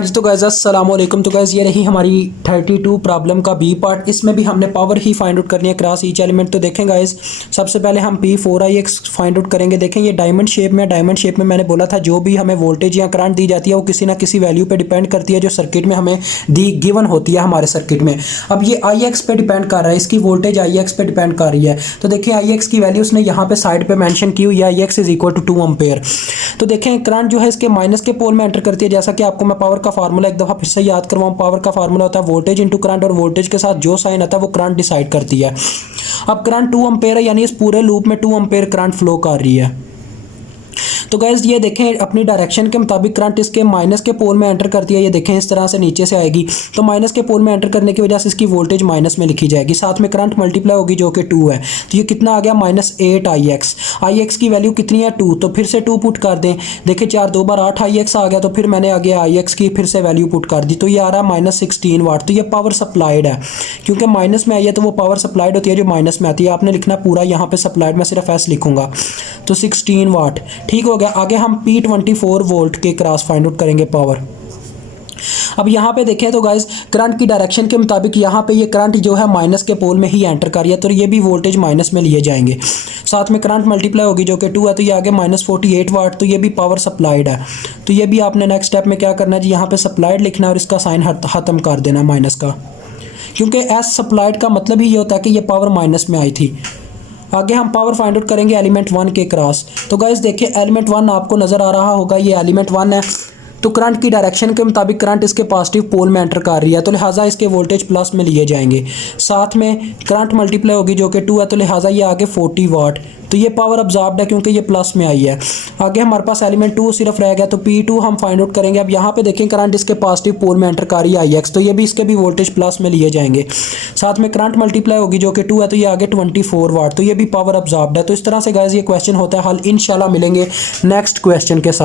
हाँ जी, तो गाइस अस्सलाम वालेकुम। तो गाइस ये रही हमारी 32 प्रॉब्लम का बी पार्ट। इसमें भी हमने पावर ही फाइंड आउट करनी है क्रॉस ईच एलिमेंट। तो देखें गाइस, सबसे पहले हम P4IX फाइंड आउट करेंगे। देखें ये डायमंड शेप में, डायमंड शेप में मैंने बोला था जो भी हमें वोल्टेज या करंट दी जाती है वो किसी ना किसी वैल्यू पे डिपेंड करती है जो सर्किट में हमें दी गिवन होती है हमारे सर्किट में। अब ये IX पे डिपेंड कर रहा है, इसकी वोल्टेज IX पे डिपेंड कर रही है। तो देखिए IX की वैल्यू उसने यहाँ पे साइड पे मेंशन की हुई है, IX is equal to 2 ampere. तो देखें करंट जो है इसके माइनस के पोल में एंटर करती है। जैसा कि आपको मैं पावर का फार्मूला एक दफ़ा फिर से याद करवाऊँ, पावर का फार्मूला होता है वोल्टेज इंटू करंट, और वोल्टेज के साथ जो साइन आता है वो करंट डिसाइड करती है। अब करंट 2 एम्पेयर है, यानी इस पूरे लूप में 2 एम्पेयर करंट फ्लो कर रही है। तो गाइज ये देखें अपनी डायरेक्शन के मुताबिक करंट इसके माइनस के पोल में एंटर करती है। ये देखें इस तरह से नीचे से आएगी, तो माइनस के पोल में एंटर करने की वजह से इसकी वोल्टेज माइनस में लिखी जाएगी, साथ में करंट मल्टीप्लाई होगी जो कि 2 है। तो ये कितना आ गया -8 IX की वैल्यू कितनी है 2, तो फिर से 2 पुट कर दें। देखिए 4 2 बार 8 IX आ गया, तो फिर मैंने आगे IX की फिर से वैल्यू पुट कर दी, तो ये आ रहा है -16 वाट। तो ये पावर सप्लाइड है, क्योंकि माइनस में आई है तो वो पावर सप्लाइड होती है जो माइनस में आती है। आपने लिखना पूरा यहाँ पे सप्लाइड, में सिर्फ एस लिखूंगा, तो 16 वाट ठीक हो गया। आगे हम P24 वोल्ट के क्रॉस फाइंड आउट करेंगे पावर। अब यहाँ पे देखें तो गाइस करंट की डायरेक्शन के मुताबिक यहाँ पे ये करंट जो है माइनस के पोल में ही एंटर कर रही है, तो ये भी वोल्टेज माइनस में लिए जाएंगे। साथ में करंट मल्टीप्लाई होगी जो कि 2 है, तो ये आगे -48 वाट। तो ये भी पावर सप्लाइड है। तो ये भी आपने नेक्स्ट स्टेप में क्या करना है जी, यहाँ पे सप्लाइड लिखना है और इसका साइन खत्म कर देना माइनस का, क्योंकि एस सप्लाइड का मतलब ही ये होता है कि ये पावर माइनस में आई थी। आगे हम पावर फाइंड आउट करेंगे एलिमेंट 1 के क्रॉस। तो गाइस देखिए एलिमेंट 1 आपको नज़र आ रहा होगा, ये एलिमेंट 1 है। तो करंट की डायरेक्शन के मुताबिक करंट इसके पॉजिटिव पोल में एंटर कर रही है, तो लिहाजा इसके वोल्टेज प्लस में लिए जाएंगे। साथ में करंट मल्टीप्लाई होगी जो कि 2 है, तो लिहाजा ये आगे 40 वाट। तो ये पावर अब्जॉर्ब्ड है क्योंकि ये प्लस में आई है। आगे हमारे पास एलिमेंट 2 सिर्फ रह गया, तो P2 हम फाइंड आउट करेंगे। अब यहाँ पे देखें करंट इसके पॉजिटिव पोल में एंटर कर रही है IX, तो ये भी इसके भी वोल्टेज प्लस में लिए जाएंगे। साथ में करंट मल्टीप्लाई होगी जो कि 2 है, तो ये आगे 24 वाट। तो ये भी पावर अब्जॉर्ब्ड है। तो इस तरह से गाइस ये क्वेश्चन होता है हल। इंशाल्लाह मिलेंगे नेक्स्ट क्वेश्चन के साथ।